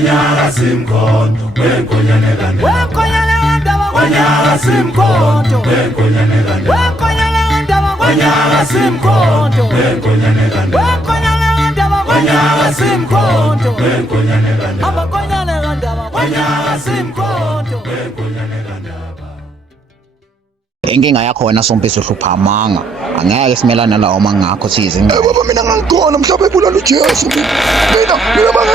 Wanyaka simkhonto wenkonyane kaNdaba wenkonyane kaNdaba Wanyaka simkhonto wenkonyane kaNdaba wenkonyane kaNdaba Wanyaka simkhonto wenkonyane kaNdaba wenkonyane kaNdaba Wanyaka simkhonto wenkonyane kaNdaba abakonyane kaNdaba Wanyaka simkhonto wenkonyane kaNdaba. Inkinga yakhona Sompisi uhlupha amanga angeke simelana lawo mangakho size baba mina ngikhona mhlawumbe ebulala uJesu mina ngiyabanga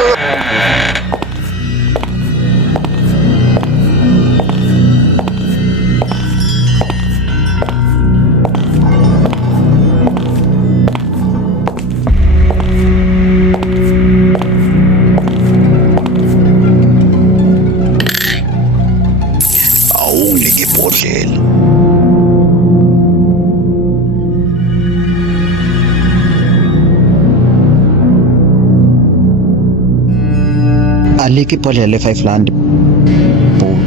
awungike ibhodlela alikho ibhodlela le-5 rand boom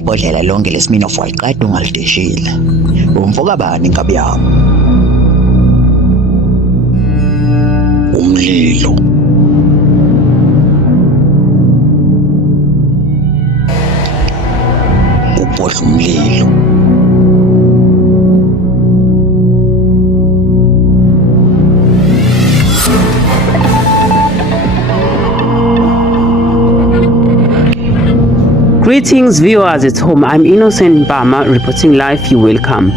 ibhodlela lonke lesiminof wayiqeda ungalideshile umfoka bani inkabi yami umlilo ubhodla umlilo Greetings viewers at home, I'm Innocent Bama reporting live. You're welcome.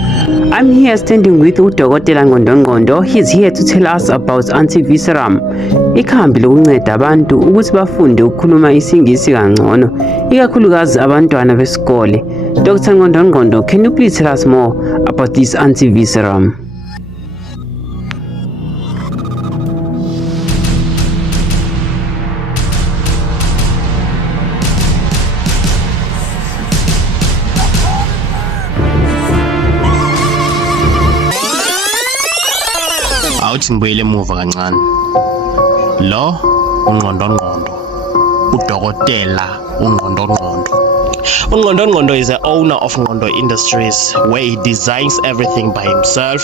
I'm here standing with uDokotela Ngondongqondo. He's here to tell us about antivisceram. Ikhambi lokunceda abantu ukuthi bafunde ukukhuluma isingisi kangcono, ikakhulukazi abantwana besikole. Dr. Ngondongqondo, can you please tell us more about this antivisceram? Awuthi ngibuyele emuva kancane. Lo uNgqondongqondo, uDokotela uNgqondongqondo. uNgqondongqondo is the owner of Ngqondo Industries, where he designs everything by himself.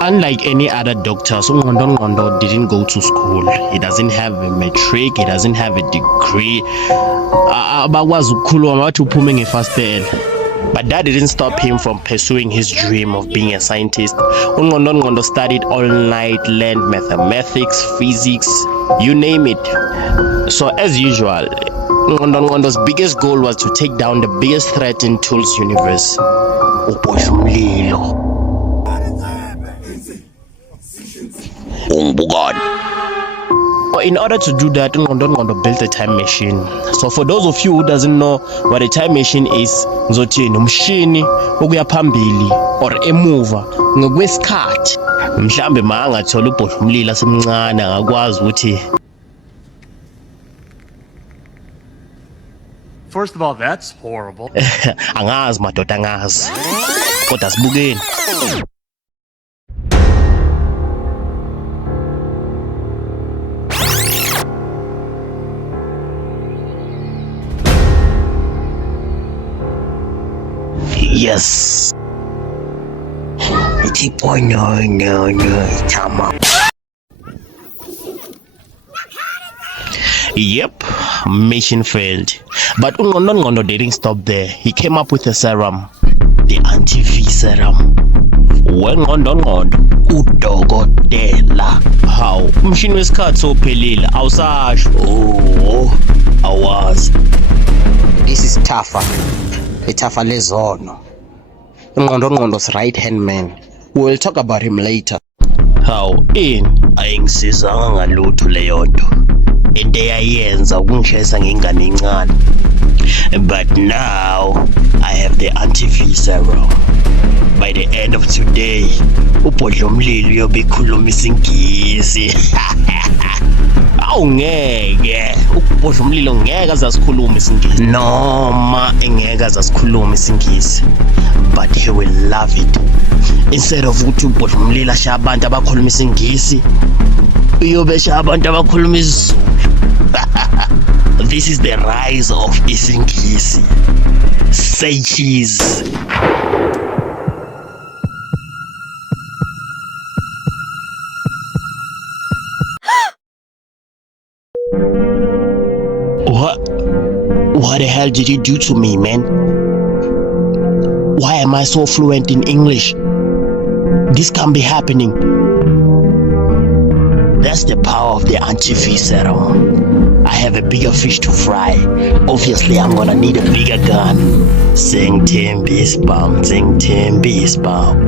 Unlike any other doctors, uNgqondongqondo didn't go to school. He doesn't have a matric, he doesn't have a degree. Abakwazi ukukhuluma bathi uphume ngefastela. But that didn't stop him from pursuing his dream of being a scientist. uNgqondongqondo studied all night, learned mathematics, physics, you name it. So as usual, uNgqondongqondo's biggest goal was to take down the biggest threat in Tools universe, ubhodla umlilo. ungibukani In order to do that, uNgqondongqondo built a time machine. So for those of you who doesn't know what a time machine is, ngizothini umshini okuya phambili or emuva ngokwesikhathi. Mhlambe mangathola ubhodla umlilo asemncane akakwazi ukuthi. First of all, that's horrible. Angazi madoda angazi. Kodwa sibukeni. Yes. Yep, mission failed. But uNgqondongqondo didn't stop there. He came up with a serum, the anti-V serum. weNgqondongqondo uDokotela. Hawu, umshini wesikhathi sophelile awusasho. Oh, awazi. this is Thafa ithafa lezono uNgqondongqondo's right hand man. We will talk about him later. Hawu, ayingisizanga ngalutho leyo nto. Into eyayenza ukungishayisa ngengane encane. But now I have the anti-V serum. By the end of today, ubhodla umlilo uyobe ekhuluma isingisi. awungeke ukubhodla umlilo ngeke azasikhuluma isingisi noma engeke azasikhuluma isingisi, but he will love it. Instead of ukuthi ubhodla umlilo ashaya abantu abakhuluma isingisi, uyobe shaya abantu abakhuluma isiZulu. This is the rise of isingisi. Say cheese. What the hell did you do to me, man? Why am I so fluent in English? This can't be happening. That's the power of the anti-V serum. I have a bigger fish to fry. Obviously, I'm gonna need a bigger gun. Sing Timby Spam, sing Timby Spam.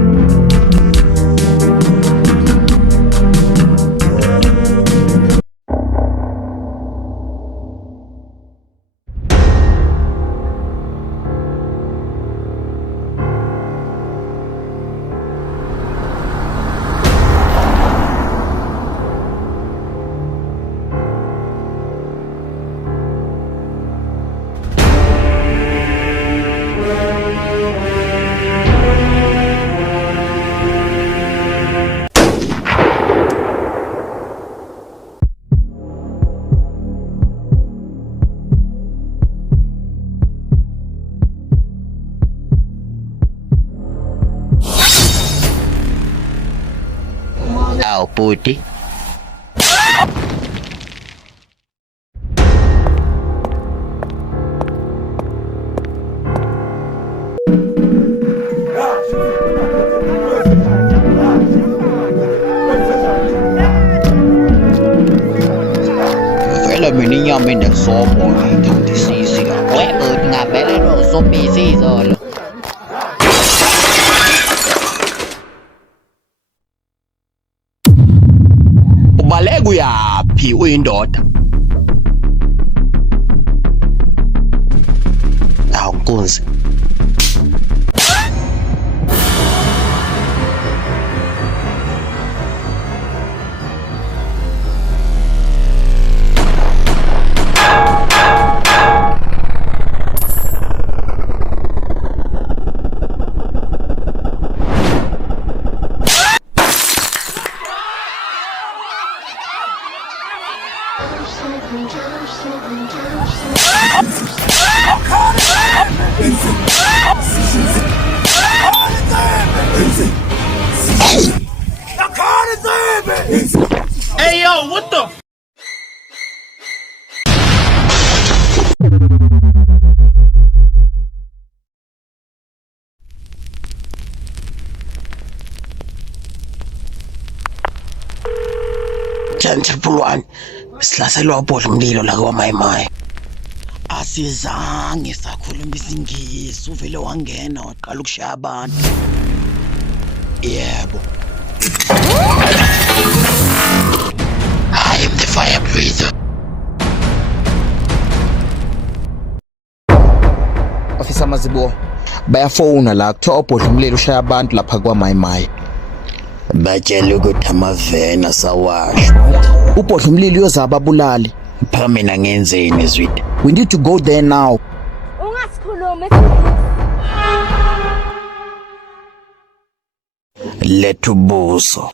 Ow, booty. Vele mina inyama endakusobho ngiyithandisisi webut ngavele nosobisi izolo. Ubaleka uyaphi uyindoda? Awu Nkunzi. Hey, yo, what the? Gentleman, sihlaselwa ubhodla umlilo la kwaMayimayi. Asizange sakhuluma isingisi, uvele wangena waqala ukushaya abantu. Yebo. I am the fire breather. Officer Mazibo, bayafona la kuthiwa ubhodla umlilo ushaya abantu lapha kwaMayimayi. Batshela ukuthi amavena sawashwa. Ubhodla umlilo uyozaba abulali. Pha mina ngenzeni zwidi? We need to go there now. Ungasikhulumi. Letha ubuso.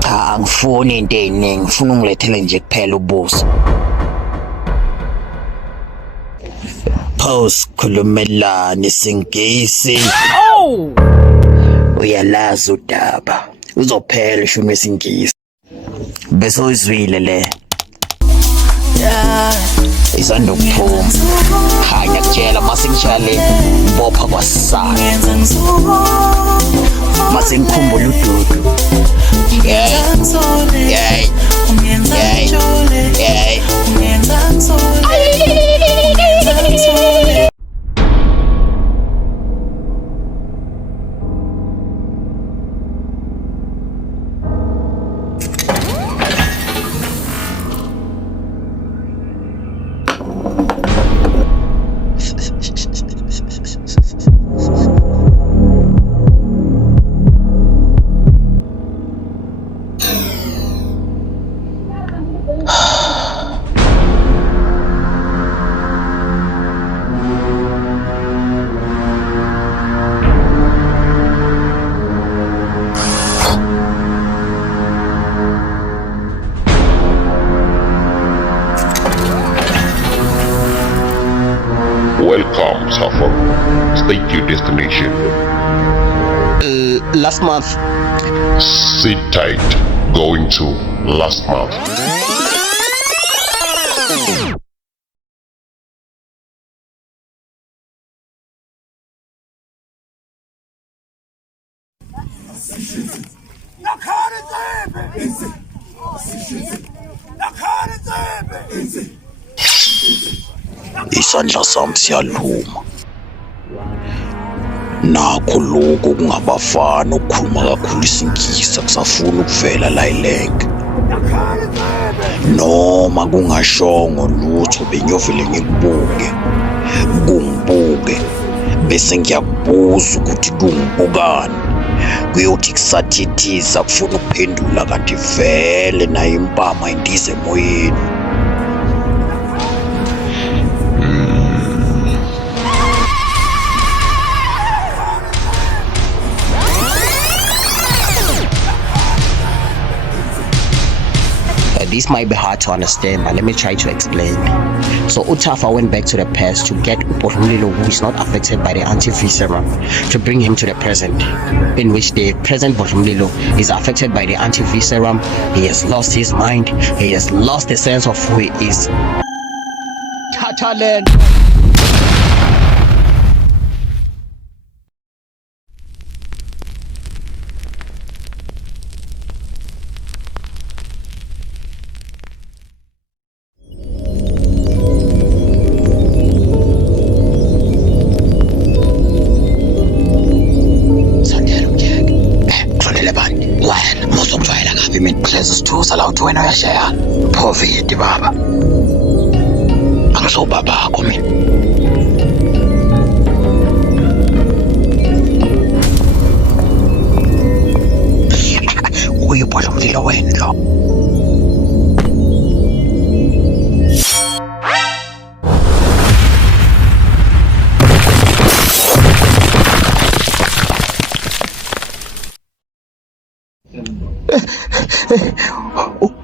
Cha angifuni into eziningi, ngifuna ungilethele nje kuphela ubuso. Pause khulumelana isingisi. Oh! Uyalazi udaba. Uzophela ishumi isingisi. Bese uzwile le. Isanda ukuphuma. Hayi ngiyakutshela mase ngishale bopha kwasana. Mase ngikhumbula ududu. Yey. Taffa. State your destination. Last month. Sit tight. Going to last month. Isandla sami siyaluma. Nakho lokhu kungabafana ukukhuluma kakhulu isinkisa kusafuna ukuvela la ilenke. Noma kungashongo lutho benyovele ngikubuke. Kungibuke bese ngiyakubuza ukuthi kungibukani. Kuyothi kusathithiza kufuna ukuphendula kanti vele naye impama indize emoyeni. This might be hard to understand, but let me try to explain. So Taffa went back to the past to get Ubodlomlilo, who is not affected by the anti-visceram, to bring him to the present, in which the present Ubodlomlilo is affected by the anti-visceram. He has lost his mind. He has lost the sense of who he is. Catalan. Sala uthi wena uyashayana. Phovidi baba. Angisobabakho mina. Uyibhodlomlilo wena lo.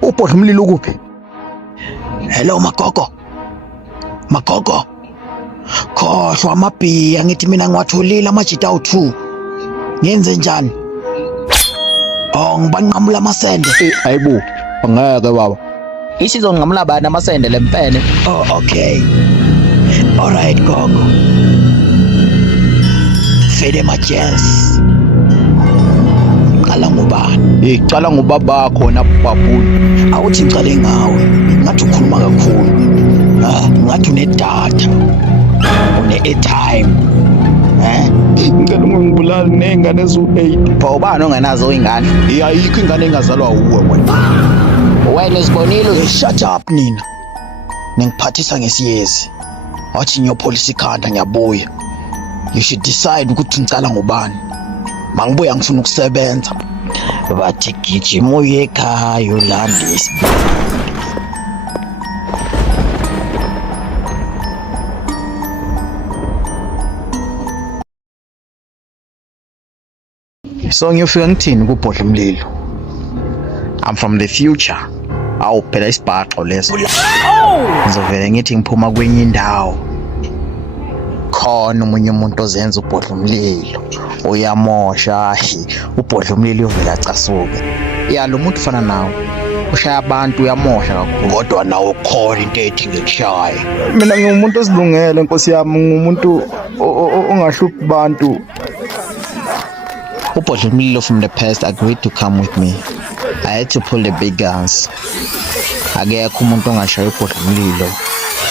Ubhodlomlilo kuphi? Hello Magogo. Magogo. Khohlwa amabhiya ngithi mina ngiwatholile amajita awu2. Ngenze njani? Ngibanqamula amasende. Hayibo, angeke baba. Isizonqamula bani amasende lempene? Oh okay. All right Gogo. Fede my chance. Qala ngubani? Qala ngubaba khona babhulu. Awuthi ngicale ngawe. Ngathi ukhuluma kakhulu. Ngathi unedatha. Une-airtime. Ngicela ungangibulali nezingane ezu8. Bawubani ongenazo ingane? Ayikho ingane engazalwa uwe wena. Wena usibonile? Shut up nina. Ningiphathisa ngesiyezi. Wathi ngiyopholisa ikhanda ngiyabuya. You should decide ukuthi ngicala ngubani. Mangibuya ngifuna ukusebenza. Bathi gijima uye ekhaya ulandisa. So ngiyofika ngithini kuBhodlomlilo? I'm from the future. Awu phela isibhaxo leso. Ngizovela ngithi ngiphuma kwenye indawo. Khona umunye umuntu ozenza uBhodlomlilo. Uyamosha, uBhodlomlilo uvela acasuke. Lo muntu ufana nawe. Ushaya abantu uyamosha kakhulu. Kodwa nawe khona into ethi ngikushaya. Mina ngiwumuntu osilungele Nkosi yami, ngumuntu ongahluphi abantu. uBhodlomlilo from the past agreed to come with me. I had to pull the big guns. Akekho umuntu ongashaya uBhodlomlilo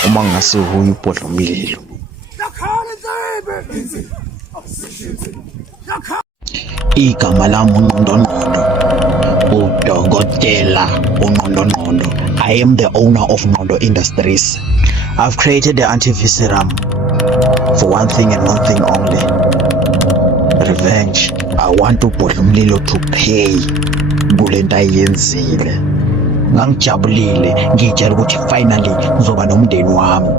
uma ngasihuye uBhodlomlilo. Igama lami uNgqondongqondo. Udokotela uNgqondongqondo. I am the owner of Ngqondo Industries. I've created the anti-visceram for one thing and one thing only. Revenge. I want uBhodlomlilo to pay kulento ayenzile. Ngangijabulile ngitshela ukuthi finally ngizoba nomndeni wami.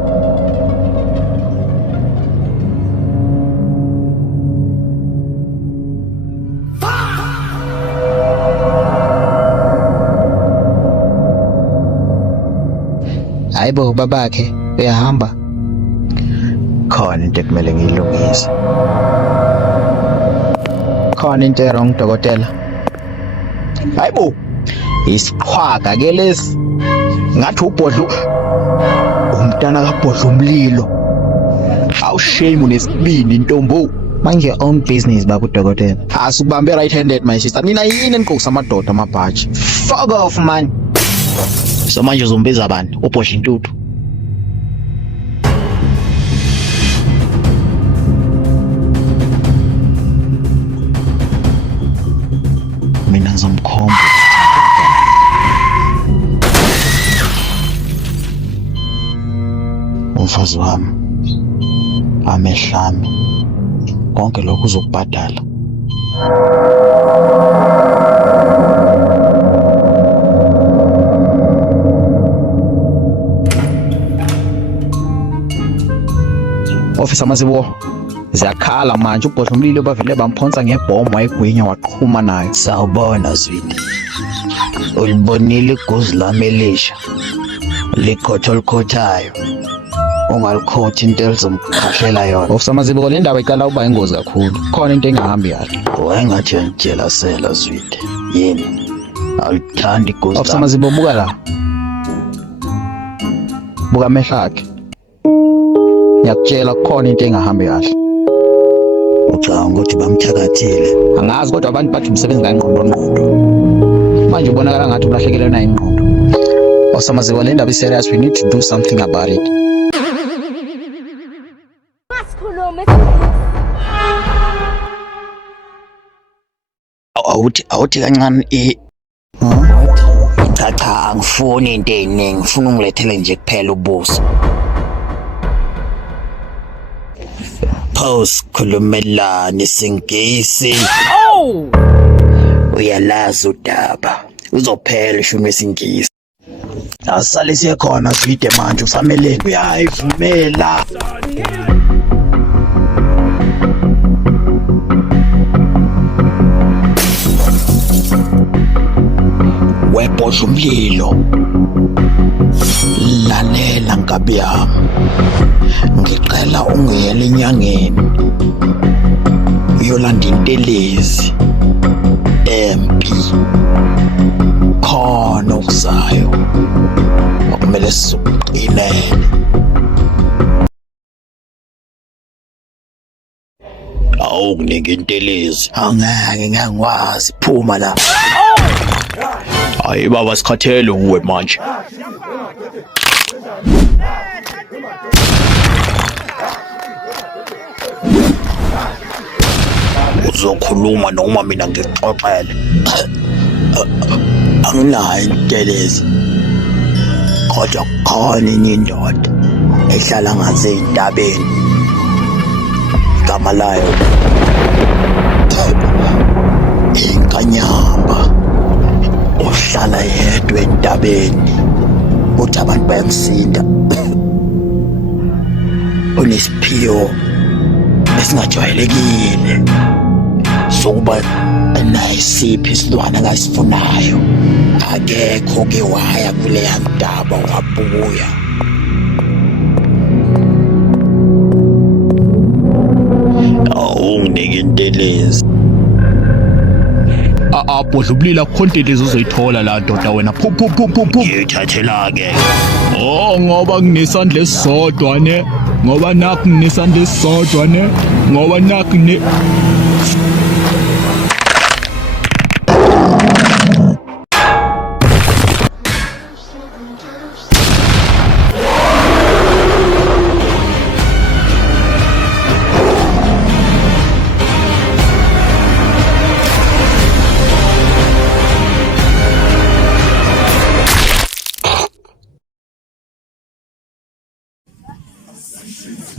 Hayibo babakhe uyahamba. khona into ekumele ngiyilungise. Khona into erong dokotela. Hayibo, isiqhwaga ke lesi. Ngathi ubhodlo umntana kabhodlo umlilo. Awushame unesibindi ntombo. Mind your own business baba udokotela. Asubambe right handed my sister. Mina yini enkosi amadoda amabhaji. Fuck off man. So manje uzombiza bani? Ubhodlo intuthu. Mina ngizomkhomba. Umfazi wami. Amehlami. Konke lokhu uzokubhadala. Officer Mazibo, ziyakhala manje ubhodlo umlilo bavele bamphonsa ngebhomu wayegwinya waqhuma nayo. Sawubona zwini. Ulibonile igozi lami elisha. Likhotho likhothayo. Ungalikhothi into elizomkhahlela yona. Officer Mazibo, le ndaba iqala ukuba ingozi kakhulu. Khona into engahambi kahle. Wayengathi ngitshela sela zwini. Yini? Awuthandi igozi. Officer Mazibo, buka la. Buka amehlo akhe. Ngiyakutshela khona into engahambi kahle. Ucanga ukuthi bamthakathile. Angazi kodwa abantu bathi umsebenzi ngangqondo. Manje ubonakala ngathi ulahlekelwe na ingqondo. Officer Mazibo, le ndaba serious, we need to do something about it. Awuthi kancane cha angifuni into eziningi, ngifuna ungilethele nje kuphela ubuso. Pause khulumelana isingisi. Uyalazi udaba. Uzophela ishume isingisi. Asale siyakhona side manje usamele uyayivumela. Webhodla umlilo. Lalela ngabi yami. Ngicela ungiyele enyangeni. Uyolanda intelezi. MP. Khona okuzayo. Okumele siqinele. Awunginike intelezi. Angeke ngangwazi phuma la. Hayi baba sikhathele uwe manje. Uzokhuluma noma mina ngixoxele. Anginayo intelezi. Kodwa khona enye indoda ehlala ngasezintabeni. Igama layo Inkanyamba. Uhlala yedwa entabeni. Uthi abantu bayamsinda. Unesiphiwo esingajwayelekile sokuba nayisiphi isilwane angasifunayo. Akekho ke waya kuleya ndaba wabuya. Awunginike intelezi. Abhodla ubulila content uzoyithola la ndoda wena. Phu. Ngithathela ke. Ngoba kunesandla esisodwa ne. Ngoba nakho kunesandla esisodwa ne. Ngoba nakho ne.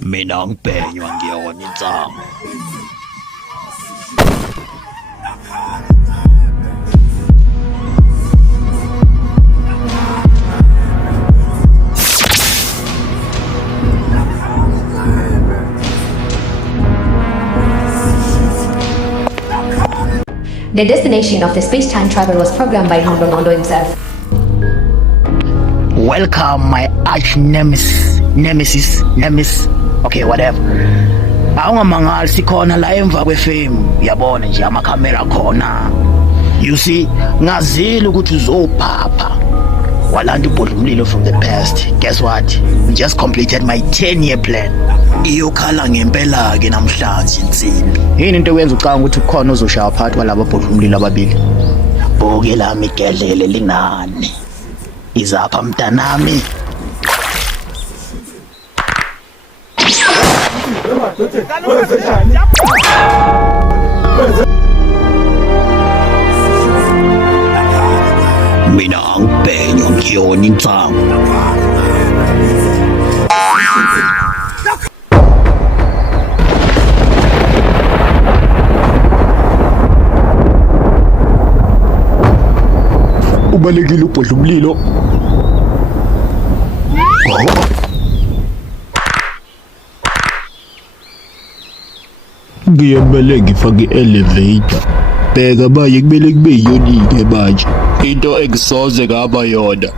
Mina ngibhenywa ngiyona insango. The destination of the space-time travel was programmed by Nondo himself. Welcome my arch nemesis. Okay, whatever. Awungamangali sikhona la emva kwefame, yabona nje amakhamera khona. You see, ngazile ukuthi uzophapha. Walanda ibhodlumlilo from the past. Guess what? We just completed my 10-year plan. Iyokhala ngempela ke namhlanje insini. Yini into wenza ucanga ukuthi kukhona ozoshaya phakathi kwalabo bhodlumlilo ababili? Boke lami igedlele linani. Izapha mntanami. Mina angibhenyo ngiyona insango. Ubalekile ubhodlumlilo. Ngiyemele ngifake i-elevator. Bheka baye kumele kube yiyona-ke manje. Into engisoze ngaba yona.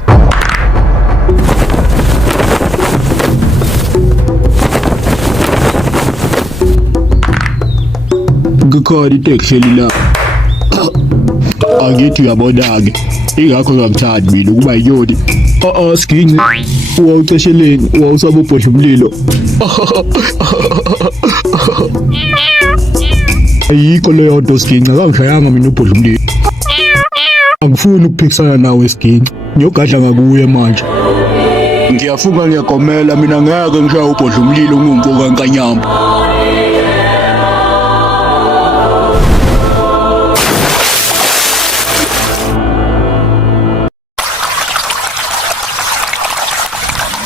Ngikhona into engihleli la. Angithi uyabona-ke. Ingakho ngangithandi mina ukuba yiyona. Skinci. Uwawucesheleni, uwawusaba ubhodlumlilo. Ayikho leyo nto Skinci, akangishayanga mina ubhodlumlilo. Angifuni ukuphikisana nawe Skinci, ngiyogadla ngakuye manje. Ngiyafunga ngiyagomela, mina ngeke ngishaya ubhodlumlilo ngumfoka kaNkanyamba.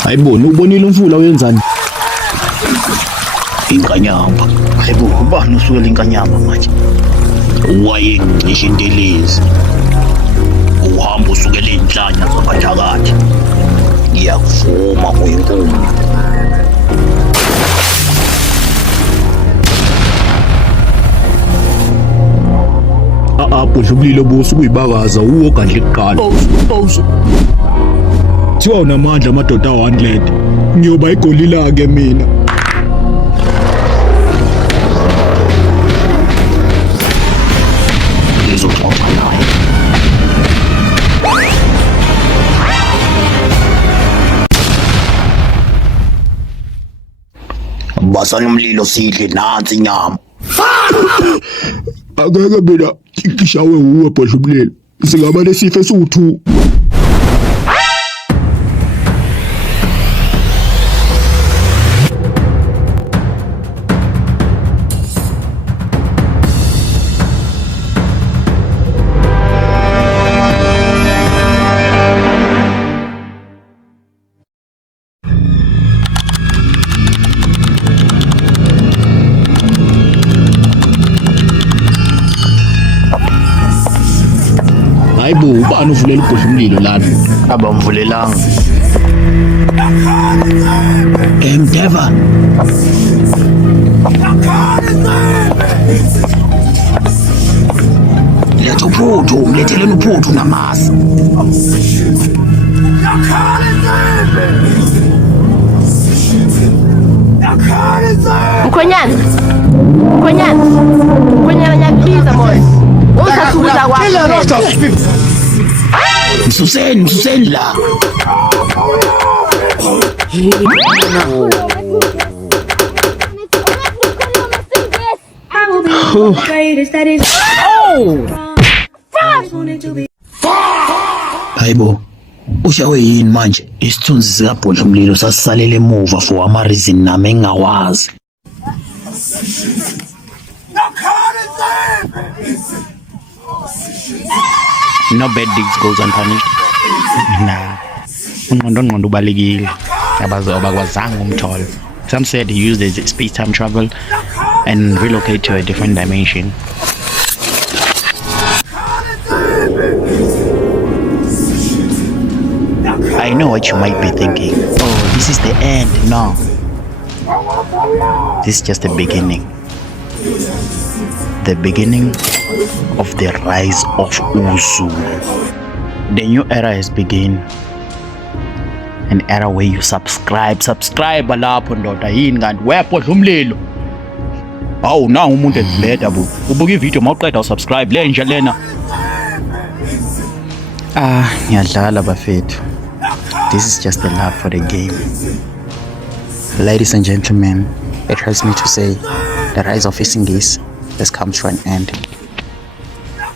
Hayibona, ubonile umfula wenzani? Inkanyamba. Hayibo, ubani usukela inkanyamba manje? Wayengicisha intelezi. Uhamba usukela inhlanya zaphakathi. Ngiyakuvuma uyinkulu. Ubhodlumlilo bosi kuyibakaza uwo kandle kuqala. Thiwa unamandla amadoda a-100. Ngiyoba igolila-ke mina. Ngizoxoxa naye. Basana umlilo sidle nansi inyama. Akeke mina ngishawe uwe bhodlumlilo. Singaba nesifo esiwu-2. Hayibo, ubani uvulela ubhodlumlilo lana? Abamvulelanga. Emdeva. Letha uphuthu, umletheleni uphuthu namasi. Mkhonyana. Mkhonyana. Mkhonyana ngiyakubiza boy. Uzasukuza kwakho. Msuseni la. Hayibo, ushawe yini manje? Isithunzi sikabhodlumlilo sasisalele emuva for ama-reason nami engingawazi. No bad deeds goes unpunished. Nah. Ungqondo ubalekile. Abakwazanga umtholo. Some said he used his space-time travel and relocate to a different dimension. I know what you might be thinking. Oh, this is the end. No. This is just the beginning. The beginning of the rise of Uzu. The new era has begun. an era where you subscribe lapho ndoda yini kanti webhodla umlilo. Awu nangu umuntu ezileda bu. Ubuka ivideo mawuqeda usubscribe lenja lena. Ngiyadlala bafethu. This is just the love for the game. Ladies and gentlemen, it hurts me to say the rise of Isingisi has come to an end. Now